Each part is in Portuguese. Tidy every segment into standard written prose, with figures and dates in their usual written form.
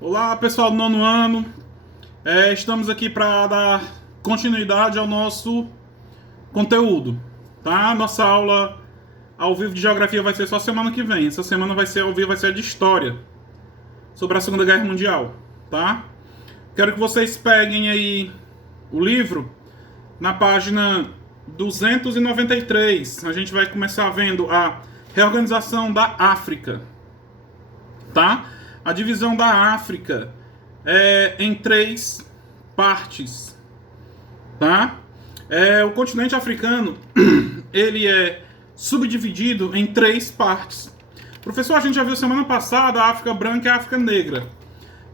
Olá, pessoal do nono ano. Estamos aqui para dar continuidade ao nosso conteúdo, tá? Nossa aula ao vivo de geografia vai ser só semana que vem. Essa semana vai ser ao vivo, vai ser de história sobre a Segunda Guerra Mundial, tá? Quero que vocês peguem aí o livro na página 293. A gente vai começar vendo a reorganização da África, tá? A divisão da África em três partes, tá? O continente africano ele é subdividido em três partes. Professor, a gente já viu semana passada a África branca e a África negra,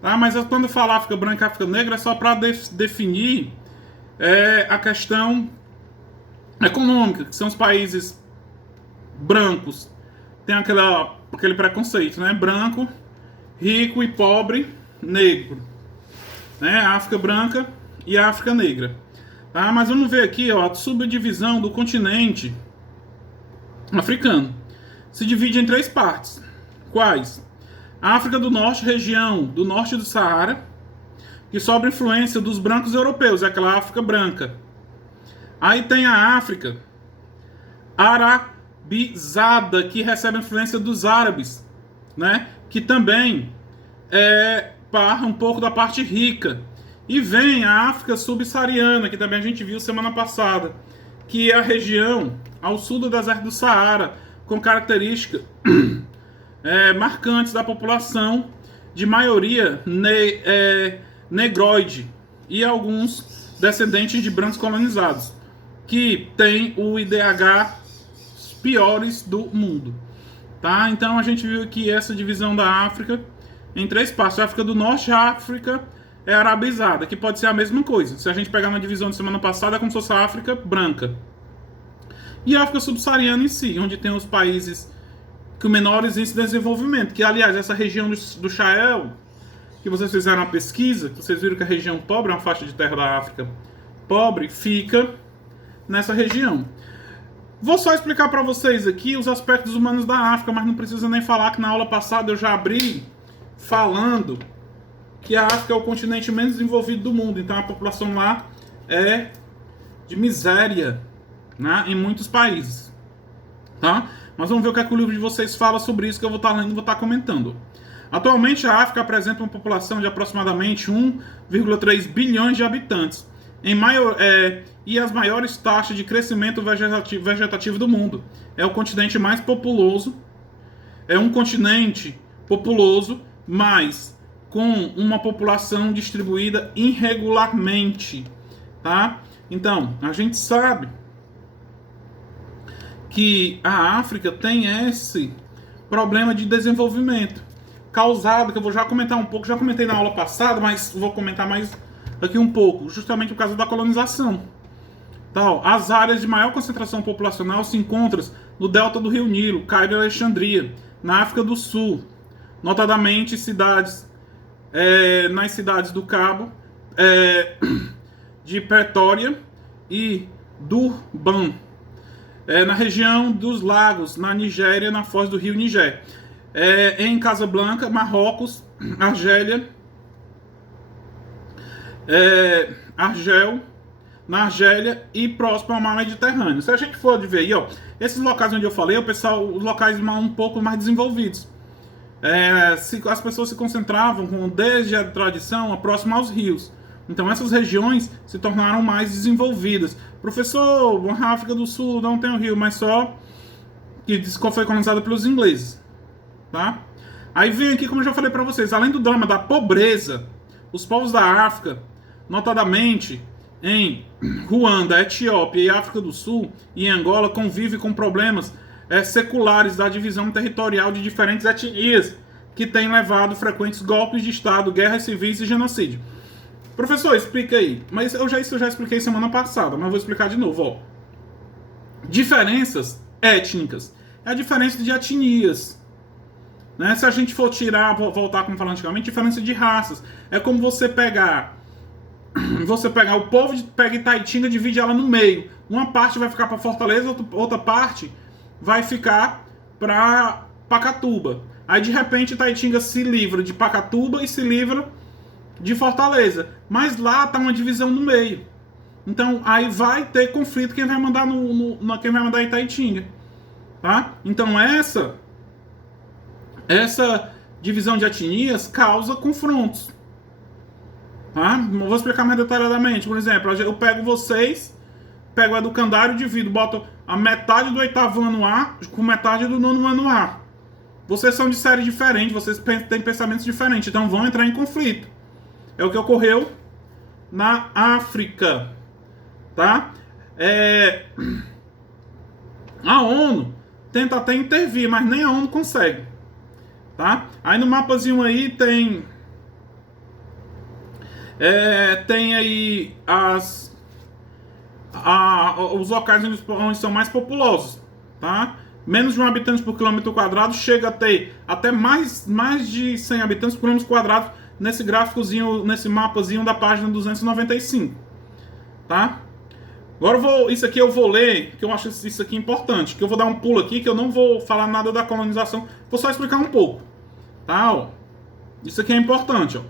tá? Mas quando fala África branca e África negra é só para definir a questão econômica, que são os países brancos. Tem aquele preconceito, né? Branco, rico e pobre, negro, né? A África branca e a África negra, tá? Mas vamos ver aqui, ó, a subdivisão do continente africano se divide em três partes. Quais? A África do Norte, região do norte do Saara, que sob influência dos brancos europeus, é aquela África branca. Aí tem a África arabizada, que recebe a influência dos árabes, né? Que também um pouco da parte rica. E vem a África subsaariana, que também a gente viu semana passada, que é a região ao sul do deserto do Saara, com características marcantes da população, de maioria negroide, e alguns descendentes de brancos colonizados, que tem o IDH piores do mundo, tá? Então a gente viu aqui essa divisão da África em três partes. A África do Norte, a África arabizada, que pode ser a mesma coisa. Se a gente pegar na divisão de semana passada, é como se fosse a África branca. E a África subsaariana em si, onde tem os países com menores índices de desenvolvimento, que aliás, essa região do Sahel, que vocês fizeram a pesquisa, que vocês viram que a região pobre, é uma faixa de terra da África pobre, fica nessa região. Vou só explicar para vocês aqui os aspectos humanos da África, mas não precisa nem falar que na aula passada eu já abri falando que a África é o continente menos desenvolvido do mundo, então a população lá é de miséria, né, em muitos países, tá? Mas vamos ver o que é que o livro de vocês fala sobre isso, que eu vou estar lendo e vou estar comentando. Atualmente a África apresenta uma população de aproximadamente 1,3 bilhões de habitantes, e as maiores taxas de crescimento vegetativo do mundo. É o continente mais populoso, é um continente populoso, mas com uma população distribuída irregularmente, tá? Então, a gente sabe que a África tem esse problema de desenvolvimento causado, que eu vou já comentar um pouco, já comentei na aula passada, mas vou comentar mais aqui um pouco, justamente por causa da colonização. Então, as áreas de maior concentração populacional se encontram no delta do Rio Nilo, Cairo e Alexandria, na África do Sul, notadamente nas cidades do Cabo, de Pretória e Durban, na região dos lagos, na Nigéria, na foz do rio Niger, em Casablanca, Marrocos, na Argélia e próximo ao mar Mediterrâneo. Se a gente for ver aí, ó, esses locais onde eu falei, os locais um pouco mais desenvolvidos. As pessoas se concentravam desde a tradição próximo aos rios. Então essas regiões se tornaram mais desenvolvidas. Professor, a África do Sul não tem um rio, mas só que foi colonizada pelos ingleses, tá? Aí vem aqui, como eu já falei para vocês, além do drama da pobreza, os povos da África, notadamente em Ruanda, Etiópia e África do Sul e em Angola, convivem com problemas seculares da divisão territorial de diferentes etnias, que têm levado frequentes golpes de Estado, guerras civis e genocídio. Professor, explica aí. Mas isso eu já expliquei semana passada, mas vou explicar de novo. Ó. Diferenças étnicas. É a diferença de etnias. Né? Se a gente for voltar como falando antigamente, diferença de raças. É como você pegar o povo pega Itaitinga e divide ela no meio. Uma parte vai ficar para Fortaleza, outra parte vai ficar para Pacatuba. Aí de repente Itaitinga se livra de Pacatuba e se livra de Fortaleza. Mas lá tá uma divisão no meio. Então aí vai ter conflito quem vai mandar quem vai mandar Itaitinga. Tá? Então essa divisão de etnias causa confrontos. Tá? Vou explicar mais detalhadamente. Por exemplo, eu pego vocês, pego a educandário, divido, boto a metade do 8º ano A com metade do 9º ano A. Vocês são de série diferente, vocês têm pensamentos diferentes, então vão entrar em conflito. É o que ocorreu na África. Tá? A ONU tenta até intervir, mas nem a ONU consegue. Tá? Aí no mapazinho aí tem aí os locais onde são mais populosos, tá? Menos de 1 habitante por quilômetro quadrado, chega a ter até mais de 100 habitantes por quilômetro quadrado nesse gráficozinho, nesse mapazinho da página 295, tá? Agora isso aqui eu vou ler, que eu acho isso aqui importante, que eu vou dar um pulo aqui, que eu não vou falar nada da colonização, vou só explicar um pouco, tá? Ó, isso aqui é importante, ó.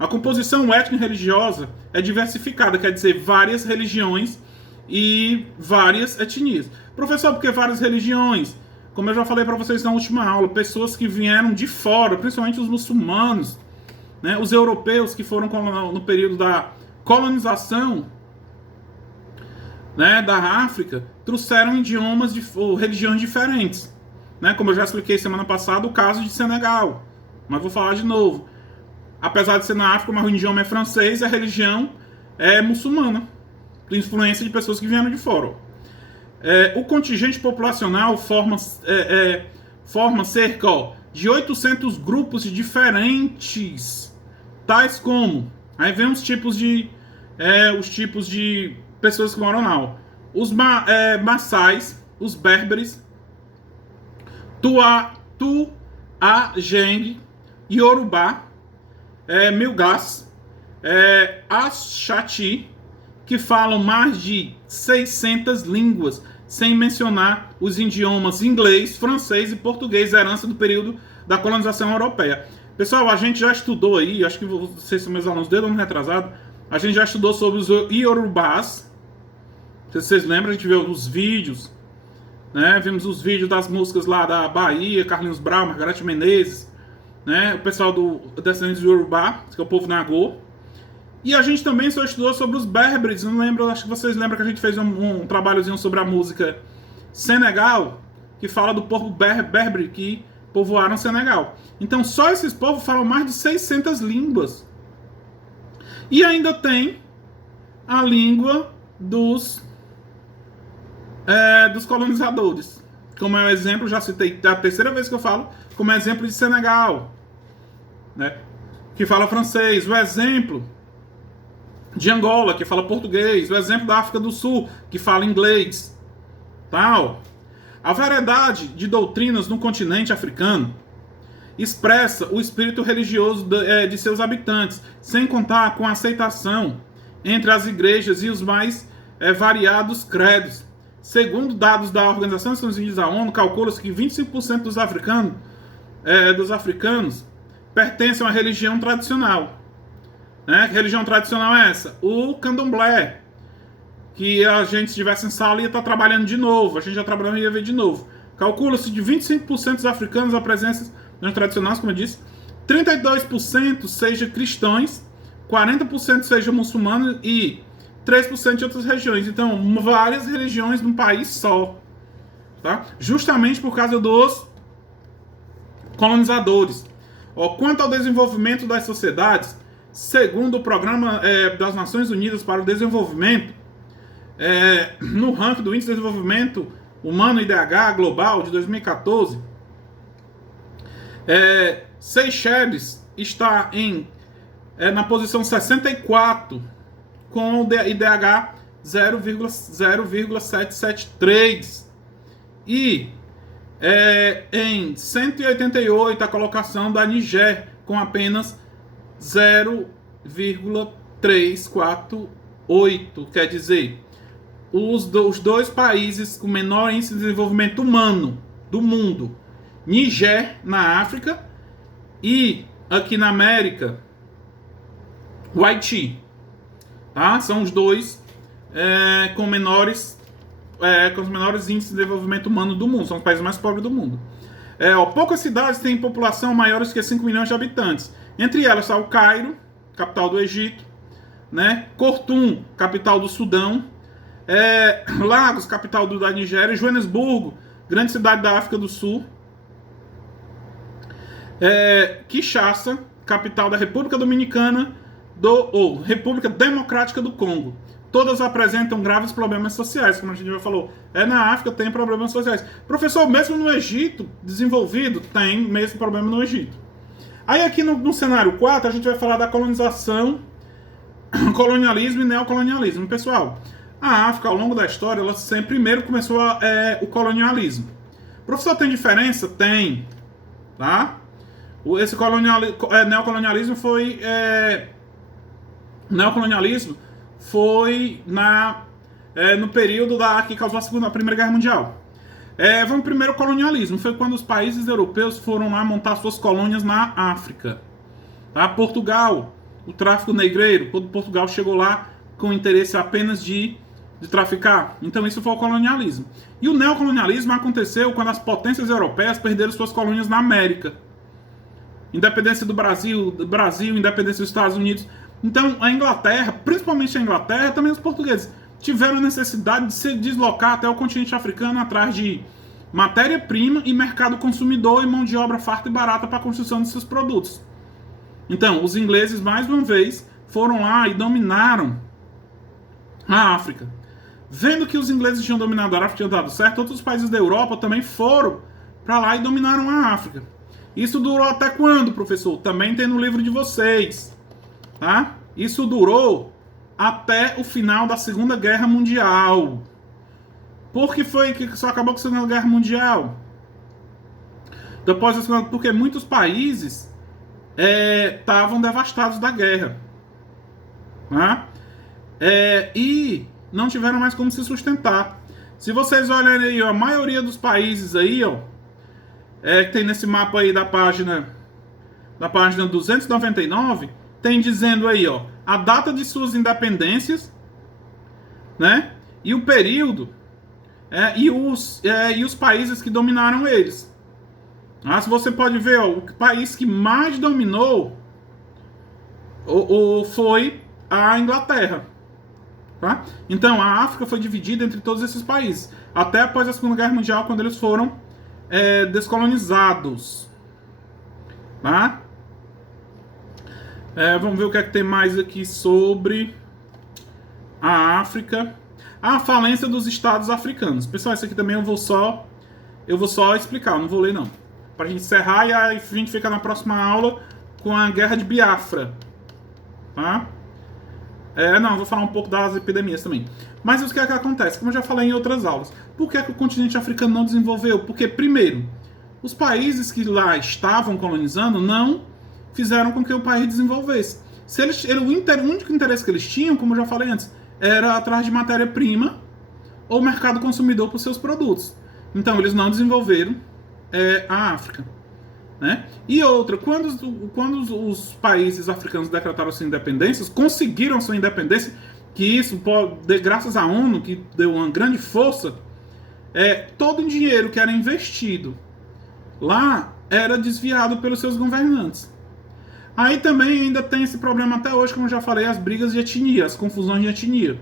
A composição étnica e religiosa é diversificada, quer dizer, várias religiões e várias etnias. Professor, por que várias religiões? Como eu já falei para vocês na última aula, pessoas que vieram de fora, principalmente os muçulmanos, né, os europeus que foram no período da colonização, né, da África, trouxeram idiomas ou religiões diferentes. Né, como eu já expliquei semana passada, o caso de Senegal. Mas vou falar de novo. Apesar de ser na África, mas o idioma é francês e a religião é muçulmana, por influência de pessoas que vieram de fora. O contingente populacional forma cerca de 800 grupos diferentes, tais como, aí vem os tipos de pessoas que moram lá. Os Maçais, os Berberes, Tuareg, Yorubá, Milgás, Axati, que falam mais de 600 línguas, sem mencionar os idiomas inglês, francês e português, herança do período da colonização europeia. Pessoal, a gente já estudou aí, acho que vocês são meus alunos desde o ano retrasado, a gente já estudou sobre os Yorubás. Se vocês lembram, a gente viu os vídeos, né? Vimos os vídeos das músicas lá da Bahia, Carlinhos Brau, Margareth Menezes, né? O pessoal do descendentes do Yorubá, que é o povo Nagô. E a gente também só estudou sobre os Berberes. Não lembro, acho que vocês lembram que a gente fez um trabalhozinho sobre a música Senegal, que fala do povo Berber que povoaram Senegal. Então só esses povos falam mais de 600 línguas. E ainda tem a língua dos colonizadores. Como é um exemplo, já citei, é a terceira vez que eu falo, como exemplo de Senegal, né, que fala francês. O exemplo de Angola, que fala português. O exemplo da África do Sul, que fala inglês. Tal. A variedade de doutrinas no continente africano expressa o espírito religioso de seus habitantes, sem contar com a aceitação entre as igrejas e os mais variados credos. Segundo dados da Organização das Nações Unidas da ONU, calcula-se que 25% dos africanos pertencem à religião tradicional. Né? Que religião tradicional é essa? O candomblé. Que a gente, se estivesse em sala, ia estar trabalhando de novo. A gente já trabalhando e ia ver de novo. Calcula-se de 25% dos africanos a presença das tradicionais, como eu disse. 32% sejam cristãos, 40% sejam muçulmanos e 3% de outras regiões. Então, várias religiões num país só. Tá? Justamente por causa dos colonizadores. Quanto ao desenvolvimento das sociedades, segundo o Programa das Nações Unidas para o Desenvolvimento, no ranking do Índice de Desenvolvimento Humano IDH Global de 2014, Seychelles está na posição 64, com o IDH 0,773. E em 188 a colocação da Niger, com apenas 0,348. Quer dizer, os dois países com menor índice de desenvolvimento humano do mundo. Níger, na África, e aqui na América, o Haiti. Tá? São os dois com os menores índices de desenvolvimento humano do mundo. São os países mais pobres do mundo. Poucas cidades têm população maiores que 5 milhões de habitantes. Entre elas está o Cairo, capital do Egito, né? Khartoum, capital do Sudão, Lagos, capital da Nigéria, Joanesburgo, grande cidade da África do Sul, Kinshasa, capital da República Dominicana ou República Democrática do Congo. Todas apresentam graves problemas sociais, como a gente já falou. Na África tem problemas sociais. Professor, mesmo no Egito, desenvolvido, tem mesmo problema no Egito. Aí aqui no cenário 4, a gente vai falar da colonização, colonialismo e neocolonialismo. Pessoal, a África, ao longo da história, ela sempre primeiro começou o colonialismo. Professor, tem diferença? Tem. Tá? Esse neocolonialismo foi... neocolonialismo foi no período que causou a Primeira Guerra Mundial. Vamos primeiro, o colonialismo. Foi quando os países europeus foram lá montar suas colônias na África. Tá? Portugal, o tráfico negreiro, quando Portugal chegou lá com interesse apenas de traficar. Então isso foi o colonialismo. E o neocolonialismo aconteceu quando as potências europeias perderam suas colônias na América. Independência do Brasil, independência dos Estados Unidos. Então a Inglaterra, principalmente a Inglaterra, também os portugueses, tiveram a necessidade de se deslocar até o continente africano atrás de matéria-prima e mercado consumidor e mão de obra farta e barata para a construção de seus produtos. Então, os ingleses, mais uma vez, foram lá e dominaram a África. Vendo que os ingleses tinham dominado a África, tinha dado certo, outros países da Europa também foram para lá e dominaram a África. Isso durou até quando, professor? Também tem no livro de vocês. Tá? Isso durou até o final da Segunda Guerra Mundial. Por que foi que só acabou com a Segunda Guerra Mundial? Depois da Segunda, porque muitos países estavam devastados da guerra. Tá? E não tiveram mais como se sustentar. Se vocês olharem aí, ó, a maioria dos países aí, ó, que tem nesse mapa aí da página 299, tem dizendo aí, ó, a data de suas independências, né? E o período e os países que dominaram eles. Se você pode ver, ó, o país que mais dominou foi a Inglaterra. Tá? Então a África foi dividida entre todos esses países, até após a Segunda Guerra Mundial, quando eles foram descolonizados. Tá? Vamos ver o que é que tem mais aqui sobre a África. A falência dos estados africanos. Pessoal, isso aqui também eu vou só explicar, eu não vou ler não. Para a gente encerrar e aí a gente fica na próxima aula com a Guerra de Biafra. Tá? Não, eu vou falar um pouco das epidemias também. Mas o que é que acontece? Como eu já falei em outras aulas. Por que é que o continente africano não desenvolveu? Porque, primeiro, os países que lá estavam colonizando não fizeram com que o país desenvolvesse. O único interesse que eles tinham, como eu já falei antes, era atrás de matéria-prima ou mercado consumidor para os seus produtos. Então, eles não desenvolveram a África. Né? E outra, quando os países africanos decretaram sua independência, conseguiram sua independência, que isso, graças à ONU, que deu uma grande força, todo o dinheiro que era investido lá era desviado pelos seus governantes. Aí também ainda tem esse problema até hoje, como eu já falei, as brigas de etnia, as confusões de etnia.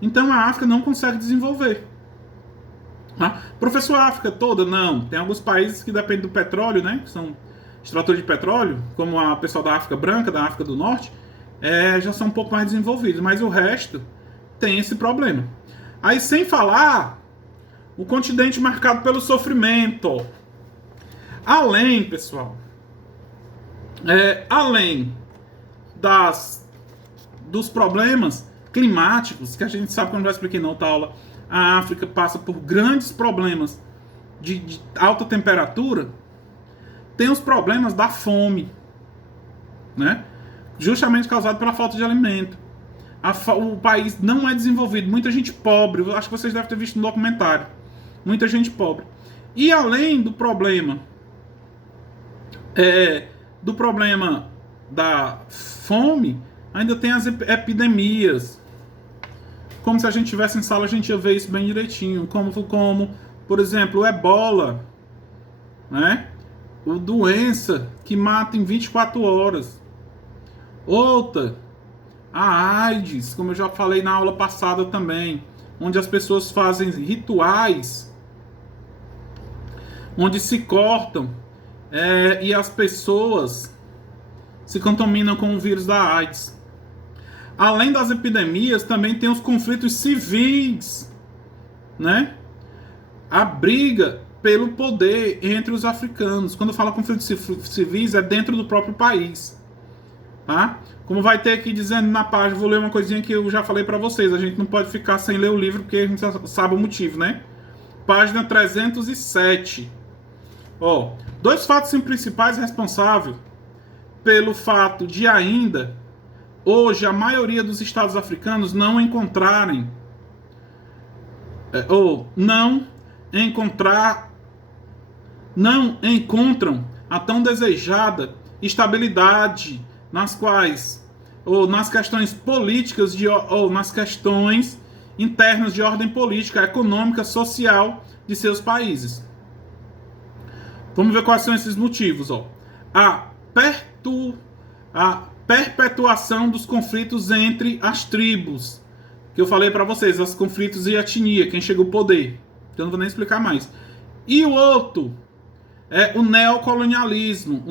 Então a África não consegue desenvolver. Tá? Professor, a África toda? Não. Tem alguns países que dependem do petróleo, né? Que são extratores de petróleo, como a pessoal da África Branca, da África do Norte, já são um pouco mais desenvolvidos. Mas o resto tem esse problema. Aí, sem falar, o continente marcado pelo sofrimento. Além, pessoal, além dos problemas climáticos, que a gente sabe que eu não vai explicar em outra aula, a África passa por grandes problemas de alta temperatura, tem os problemas da fome, né? Justamente causado pela falta de alimento. O país não é desenvolvido, muita gente pobre, eu acho que vocês devem ter visto no documentário, muita gente pobre. E além do problema Do problema da fome, ainda tem as epidemias. Como se a gente tivesse em sala, a gente ia ver isso bem direitinho. Como por exemplo, o ebola, né? O doença que mata em 24 horas. Outra, a AIDS, como eu já falei na aula passada também, onde as pessoas fazem rituais, onde se cortam, e as pessoas se contaminam com o vírus da AIDS. Além das epidemias, também tem os conflitos civis, né? A briga pelo poder entre os africanos. Quando eu falo conflitos civis, é dentro do próprio país, tá? Como vai ter aqui dizendo na página, vou ler uma coisinha que eu já falei para vocês. A gente não pode ficar sem ler o livro, porque a gente sabe o motivo, né? Página 307. Ó, 2 fatos principais responsáveis pelo fato de ainda hoje a maioria dos estados africanos não encontrarem ou não encontram a tão desejada estabilidade nas quais ou nas questões políticas ou nas questões internas de ordem política, econômica, social de seus países. Vamos ver quais são esses motivos, ó. A perpetuação dos conflitos entre as tribos, que eu falei para vocês, os conflitos de etnia, quem chega ao poder. Então não vou nem explicar mais. E o outro é o neocolonialismo.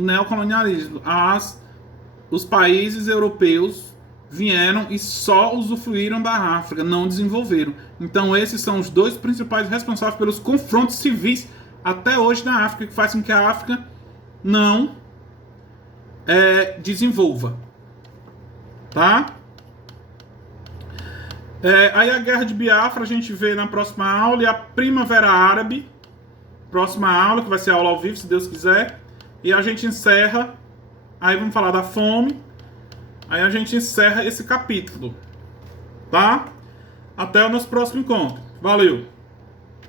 Os países europeus vieram e só usufruíram da África, não desenvolveram. Então esses são os 2 principais responsáveis pelos confrontos civis até hoje na África, que faz com que a África não desenvolva. Tá? Aí a guerra de Biafra a gente vê na próxima aula, e a Primavera Árabe, próxima aula, que vai ser aula ao vivo, se Deus quiser. E a gente encerra, aí vamos falar da fome, aí a gente encerra esse capítulo. Tá? Até o nosso próximo encontro. Valeu!